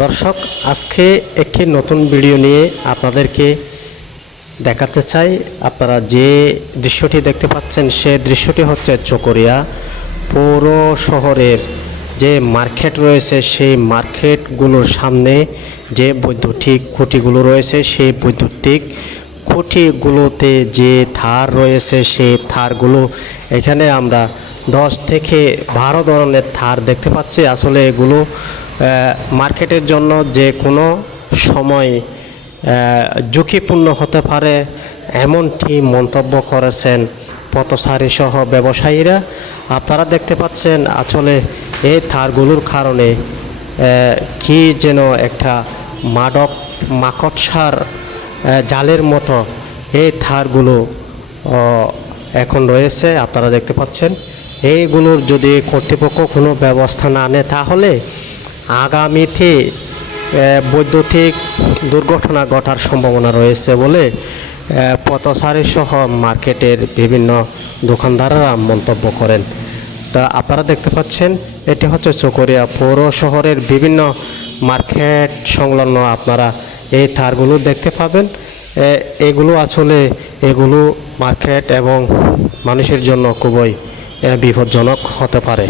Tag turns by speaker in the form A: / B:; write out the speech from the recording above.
A: দর্শক, আজকে একটি নতুন ভিডিও নিয়ে আপনাদেরকে দেখাতে চাই। আপনারা যে দৃশ্যটি দেখতে পাচ্ছেন, সে দৃশ্যটি হচ্ছে চকরিয়া পৌর শহরের যে মার্কেট রয়েছে, সেই মার্কেটগুলোর সামনে যে বৈদ্যুতিক খুঁটিগুলো রয়েছে, সেই বৈদ্যুতিক খুঁটিগুলোতে যে থার রয়েছে, সেই থারগুলো এখানে আমরা দশ থেকে বারো ধরনের থার দেখতে পাচ্ছি। আসলে এগুলো মার্কেটের জন্য যে কোনো সময় ঝুঁকিপূর্ণ হতে পারে এমনটি মন্তব্য করেছেন পথসারী সহ ব্যবসায়ীরা। আপনারা দেখতে পাচ্ছেন আসলে এই তারগুলোর কারণে কি যেন একটা মাদক মাকড়সার জালের মতো এই তারগুলো এখন রয়েছে। আপনারা দেখতে পাচ্ছেন, এইগুলোর যদি কর্তৃপক্ষ কোনো ব্যবস্থা না নেয় তাহলে আগামীতে বৈদ্যুতিক দুর্ঘটনা ঘটার সম্ভাবনা রয়েছে বলে আহ, পথসারী সহ মার্কেটের বিভিন্ন দোকানদাররা মন্তব্য করেন। তা আপনারা দেখতে পাচ্ছেন এটি হচ্ছে চকরিয়া পৌর শহরের বিভিন্ন মার্কেট সংলগ্ন। আপনারা এই তারগুলো দেখতে পাবেন। এগুলো আসলে এগুলো মার্কেট এবং মানুষের জন্য খুবই বিপজ্জনক হতে পারে।